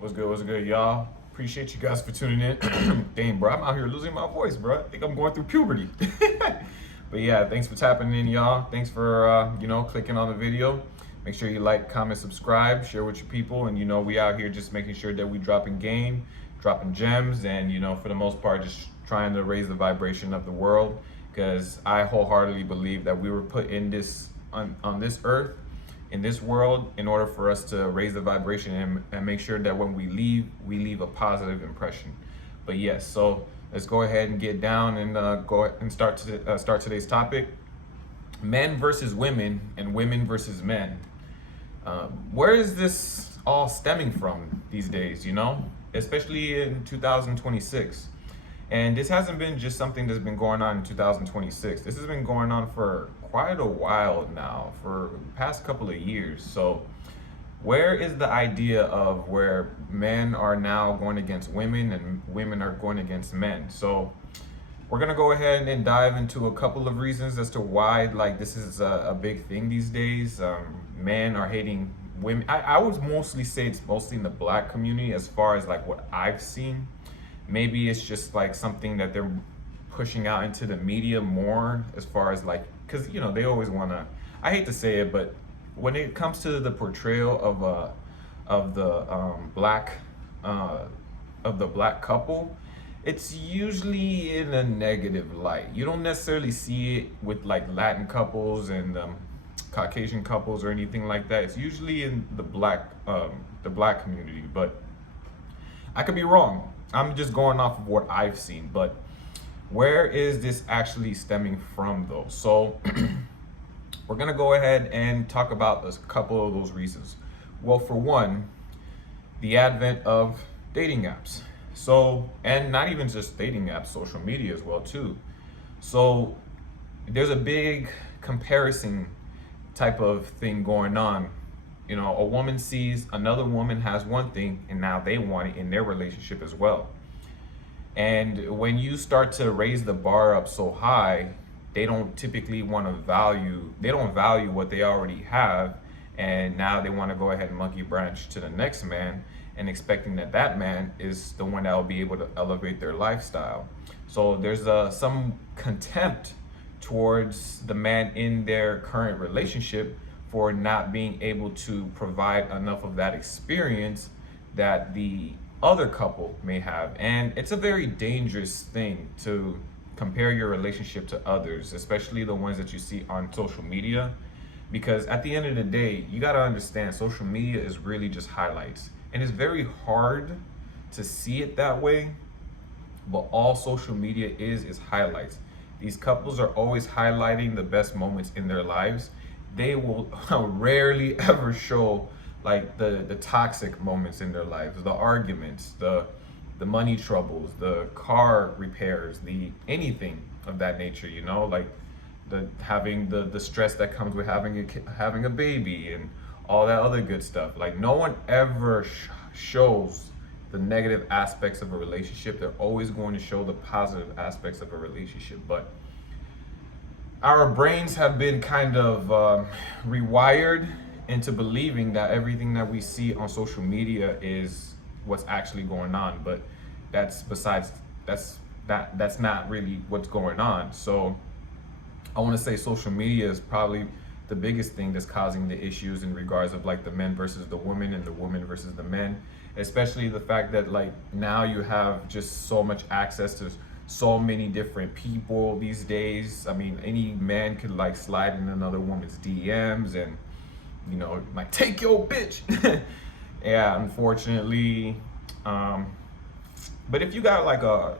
What's good, y'all? Appreciate you guys for tuning in. Dang, bro, I'm out here losing my voice, bro. I think I'm going through puberty. But yeah, thanks for tapping in, y'all. Thanks for clicking on the video. Make sure you like, comment, subscribe, share with your people, and we out here just making sure that we dropping game, dropping gems, and for the most part, just trying to raise the vibration of the world. Because I wholeheartedly believe that we were put in this on this earth in this world in order for us to raise the vibration and make sure that when we leave a positive impression. But yes, so let's go ahead and get down and go and start today's topic: men versus women and women versus men. Where is this all stemming from these days? Especially in 2026. And this hasn't been just something that's been going on in 2026. This has been going on for quite a while now, for the past couple of years. So, where is the idea of where men are now going against women and women are going against men? So, we're gonna go ahead and dive into a couple of reasons as to why this is a big thing these days. Men are hating women. I would mostly say it's mostly in the black community as far as what I've seen. Maybe it's just something that they're pushing out into the media more as far as because they always want to, I hate to say it, but when it comes to the portrayal of the black couple, it's usually in a negative light. You don't necessarily see it with Latin couples and Caucasian couples or anything like that. It's usually in the black community, but I could be wrong. I'm just going off of what I've seen, but where is this actually stemming from though? So we're gonna go ahead and talk about a couple of those reasons. Well, for one, the advent of dating apps. So, and not even just dating apps, social media as well too. So there's a big comparison type of thing going on. A woman sees another woman has one thing and now they want it in their relationship as well. And when you start to raise the bar up so high, they don't typically they don't value what they already have. And now they want to go ahead and monkey branch to the next man and expecting that man is the one that will be able to elevate their lifestyle. So there's some contempt towards the man in their current relationship for not being able to provide enough of that experience that the other couple may have. And it's a very dangerous thing to compare your relationship to others, especially the ones that you see on social media, because at the end of the day, you got to understand social media is really just highlights. And it's very hard to see it that way, but all social media is highlights. These couples are always highlighting the best moments in their lives. They will rarely ever show the toxic moments in their lives, the arguments, the money troubles, the car repairs, the anything of that nature, the having the stress that comes with having a baby and all that other good stuff. No one ever shows the negative aspects of a relationship. They're always going to show the positive aspects of a relationship, but our brains have been kind of rewired into believing that everything that we see on social media is what's actually going on, but that's not really what's going on. So I want to say social media is probably the biggest thing that's causing the issues in regards of the men versus the women and the women versus the men, especially the fact that now you have just so much access to so many different people these days. I mean, any man could slide in another woman's DMs and take your bitch. Yeah, unfortunately. But if you got a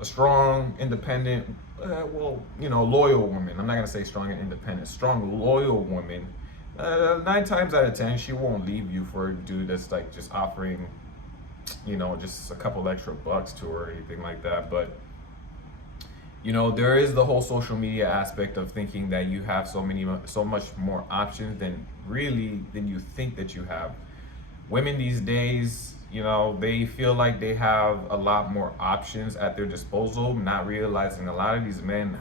strong, independent, loyal woman. I'm not gonna say strong and independent. Strong, loyal woman. 9 times out of 10, she won't leave you for a dude that's just offering, just a couple extra bucks to her or anything like that. But there is the whole social media aspect of thinking that you have so much more options than you think that you have. Women these days, they feel like they have a lot more options at their disposal, not realizing a lot of these men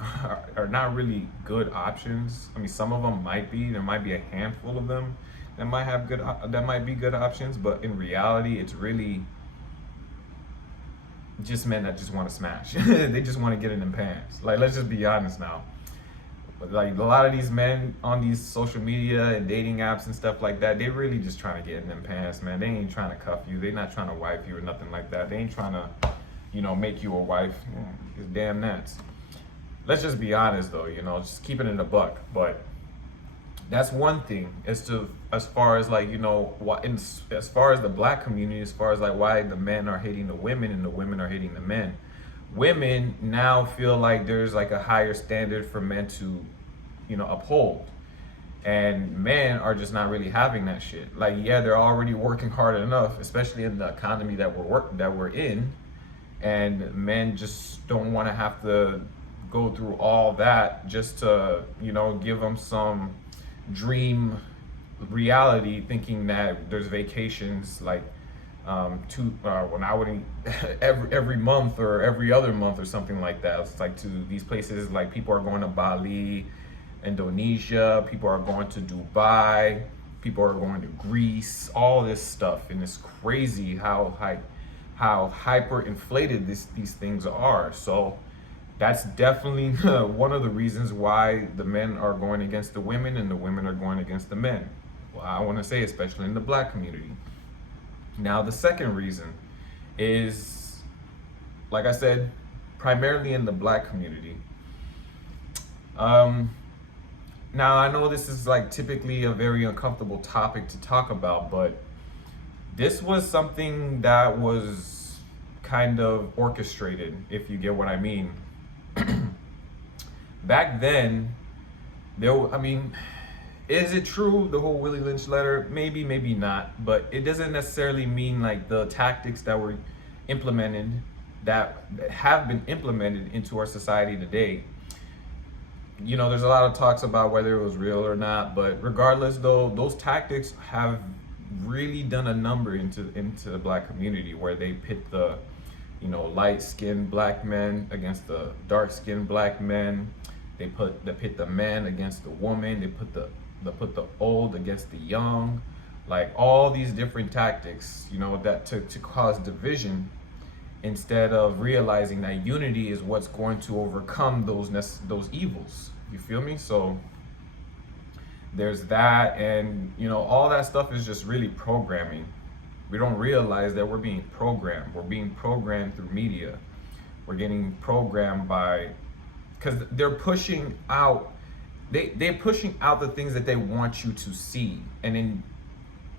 are not really good options. I mean, some of them might be, there might be a handful of them that might be good options, but in reality, it's really just men that just want to smash. They just want to get in them pants. Like, let's just be honest now. Like a lot of these men on these social media and dating apps and stuff like that, they really just trying to get in them pants, man. They ain't trying to cuff you. They not trying to wife you or nothing like that. They ain't trying to, make you a wife. It's damn nuts. Let's just be honest though, just keeping it a buck. But that's one thing as far as like, as far as the black community, as far as like why the men are hating the women and the women are hating the men. Women now feel like there's like a higher standard for men to, uphold. And men are just not really having that shit. Like, yeah, they're already working hard enough, especially in the economy that we're in. And men just don't want to have to go through all that just to, give them some dream reality, thinking that there's vacations like when I would every month or every other month or something like that. It's like to these places, like people are going to Bali, Indonesia, people are going to Dubai, people are going to Greece, all this stuff. And it's crazy how hyper inflated these things are. So that's definitely one of the reasons why the men are going against the women and the women are going against the men. Well, I want to say, especially in the black community. Now, the second reason is, like I said, primarily in the black community. Now, I know this is like typically a very uncomfortable topic to talk about, but this was something that was kind of orchestrated, if you get what I mean. Back then, is it true, the whole Willie Lynch letter? Maybe, maybe not, but it doesn't necessarily mean like the tactics that were implemented, that have been implemented into our society today. There's a lot of talks about whether it was real or not, but regardless though, those tactics have really done a number into the black community, where they pit the light-skinned black men against the dark-skinned black men. They pit the men against the woman. They put the old against the young. Like all these different tactics, that to cause division, instead of realizing that unity is what's going to overcome those evils. You feel me? So there's that, and all that stuff is just really programming. We don't realize that we're being programmed. We're being programmed through media. We're getting programmed because they're pushing out. They're pushing out the things that they want you to see, and in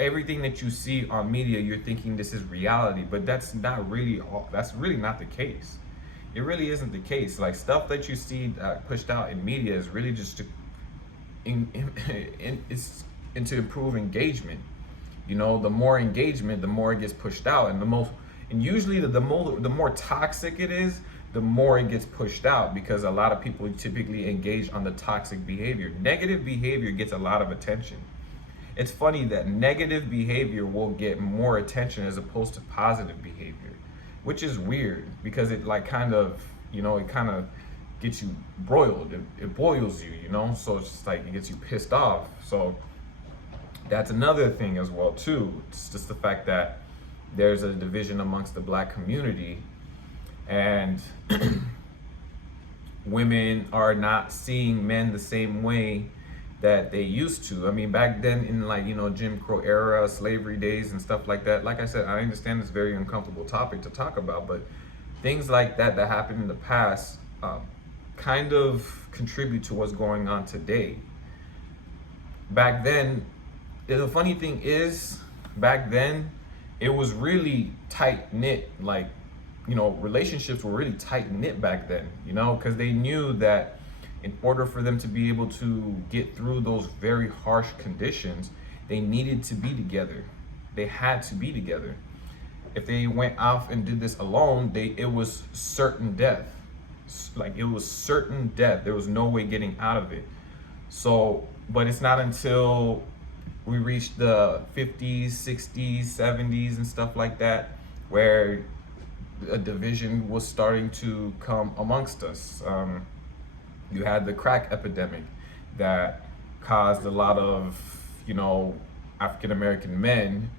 everything that you see on media, you're thinking this is reality, but that's really not the case. It really isn't the case. Like stuff that you see pushed out in media is really just it's to improve engagement. The more engagement, the more it gets pushed out, and usually the more toxic it is, the more it gets pushed out, because a lot of people typically engage on the toxic behavior. Negative behavior gets a lot of attention. It's funny that negative behavior will get more attention as opposed to positive behavior, which is weird, because it like kind of gets you broiled. It boils you, so it's just like it gets you pissed off. So that's another thing as well too. It's just the fact that there's a division amongst the black community, and women are not seeing men the same way that they used to. I mean, back then in like, Jim Crow era, slavery days and stuff like that, like I said, I understand it's a very uncomfortable topic to talk about, but things like that happened in the past kind of contribute to what's going on today. Back then, the funny thing is, back then, it was really tight knit. Like, relationships were really tight knit back then, because they knew that in order for them to be able to get through those very harsh conditions, they needed to be together. They had to be together. If they went off and did this alone, it was certain death. Like it was certain death. There was no way getting out of it. So, but it's not until we reached the 50s, 60s, 70s and stuff like that, where a division was starting to come amongst us. You had the crack epidemic that caused a lot of, African American men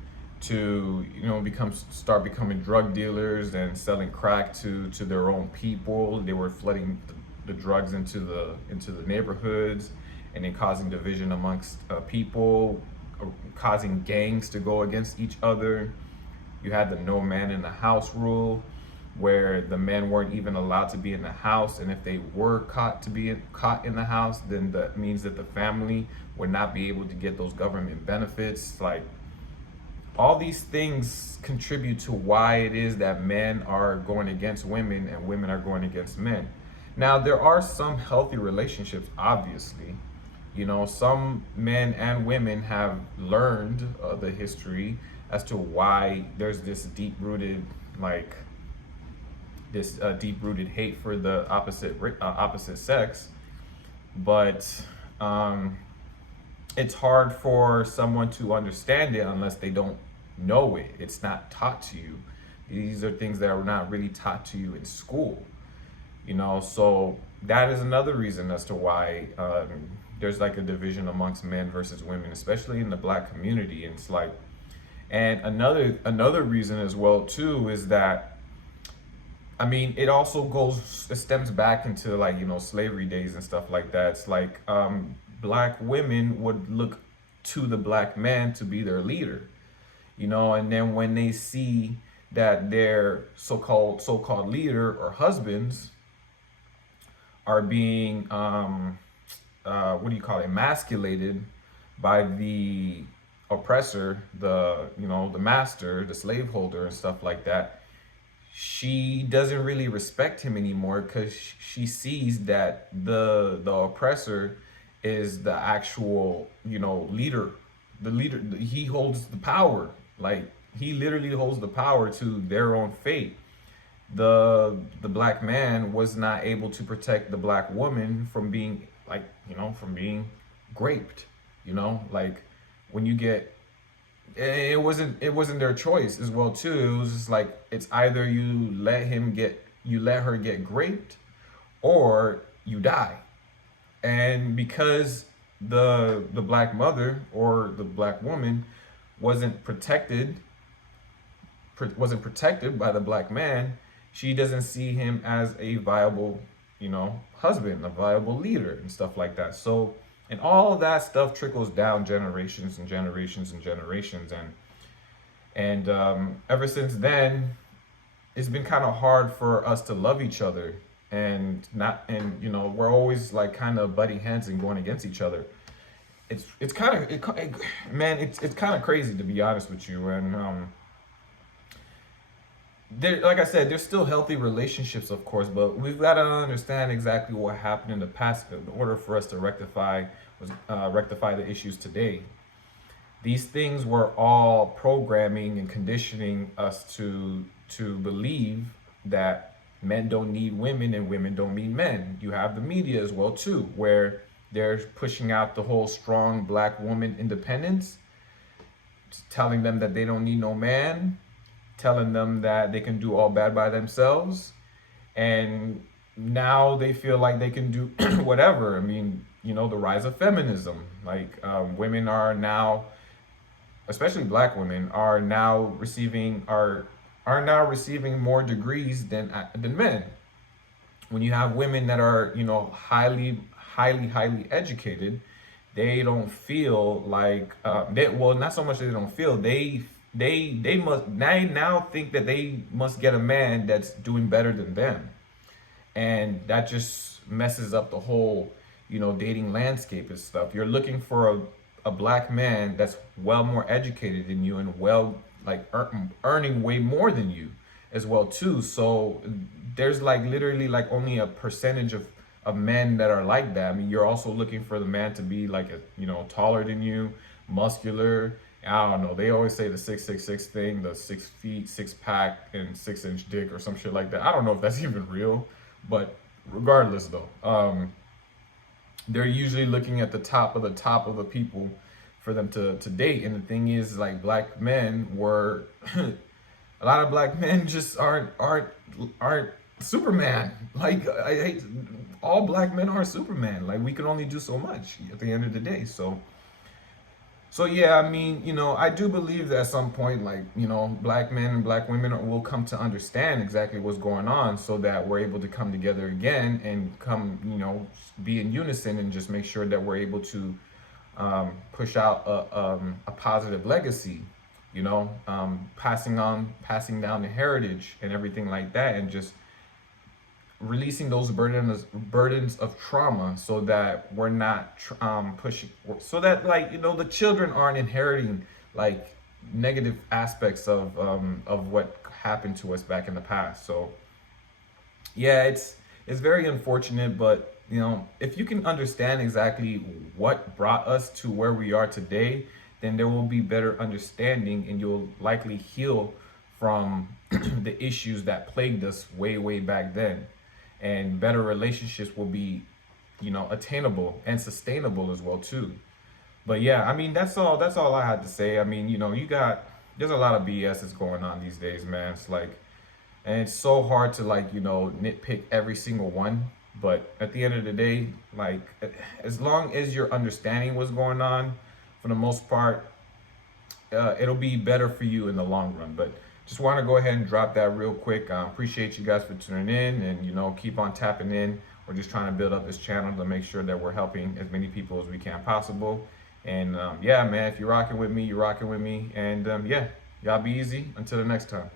to, you know, start becoming drug dealers and selling crack to their own people. They were flooding the drugs into the neighborhoods, and then causing division amongst people, causing gangs to go against each other. You had the no man in the house rule, where the men weren't even allowed to be in the house, and if they were caught in the house, then that means that the family would not be able to get those government benefits. Like, all these things contribute to why it is that men are going against women and women are going against men. Now, there are some healthy relationships, obviously. You know, some men and women have learned the history as to why there's this like deep rooted hate for the opposite sex. But it's hard for someone to understand it unless they don't know it. It's not taught to you. These are things that are not really taught to you in school, you know. So that is another reason as to why there's like a division amongst men versus women, especially in the Black community. And it's like, and another reason as well too is that, I mean, it stems back into, like, you know, slavery days and stuff like that. It's like Black women would look to the Black man to be their leader, you know, and then when they see that their so-called leader or husbands are being what do you call it, emasculated by the oppressor, the master, the slaveholder and stuff like that, she doesn't really respect him anymore, because she sees that the oppressor is the actual, you know, leader. The leader, he holds the power. Like, he literally holds the power to their own fate. The Black man was not able to protect the Black woman from being, like, you know, from being raped, you know. Like, when you get, it wasn't their choice as well too. It was just like, it's either you let her get raped, or you die. And because the Black mother or the Black woman wasn't protected by the Black man, she doesn't see him as a viable, you know, husband, a viable leader and stuff like that. So, and all of that stuff trickles down generations and generations and generations. And ever since then, it's been kind of hard for us to love each other, and you know, we're always like kind of butting heads and going against each other. It's kind of, man, it's kind of crazy, to be honest with you. And there, like I said, there's still healthy relationships, of course, but we've got to understand exactly what happened in the past in order for us to rectify the issues today. These things were all programming and conditioning us to believe that men don't need women and women don't need men. You have the media as well too, where they're pushing out the whole strong Black woman independence, telling them that they don't need no man, telling them that they can do all bad by themselves, and now they feel like they can do whatever. I mean, you know, the rise of feminism. Like, women are now, especially Black women, are now receiving more degrees than men. When you have women that are, you know, highly educated, they don't feel like not so much that they don't feel, they now think that they must get a man that's doing better than them, and that just messes up the whole, you know, dating landscape and stuff. You're looking for a Black man that's well more educated than you, and earning way more than you as well too. So there's like literally like only a percentage of men that are like that. I mean, you're also looking for the man to be like taller than you, muscular. I don't know. They always say the 6'6" thing, the 6 feet, 6-pack, and 6-inch dick or some shit like that. I don't know if that's even real, but regardless though, they're usually looking at the top of the people for them to date. And the thing is, like, Black men were a lot of Black men just aren't Superman. Like, I hate, all Black men aren't Superman. Like, we can only do so much at the end of the day. So yeah, I mean, I do believe that at some point, like, black men and black women will come to understand exactly what's going on, so that we're able to come together again and come, be in unison and just make sure that we're able to push out a positive legacy, passing down the heritage and everything like that, and just releasing those burdens of trauma, so that we're not pushing, so that, like, the children aren't inheriting like negative aspects of what happened to us back in the past. So yeah, it's very unfortunate, but if you can understand exactly what brought us to where we are today, then there will be better understanding, and you'll likely heal from the issues that plagued us way back then, and better relationships will be, attainable and sustainable as well too. But yeah, I mean, that's all I had to say. I mean, there's a lot of BS that's going on these days, man. It's like, and it's so hard to, like, nitpick every single one. But at the end of the day, like, as long as you're understanding what's going on, for the most part, it'll be better for you in the long run. But just want to go ahead and drop that real quick. Appreciate you guys for tuning in, and keep on tapping in. We're just trying to build up this channel to make sure that we're helping as many people as we can possible. And yeah, man, if you're rocking with me, you're rocking with me. And yeah, y'all be easy. Until the next time.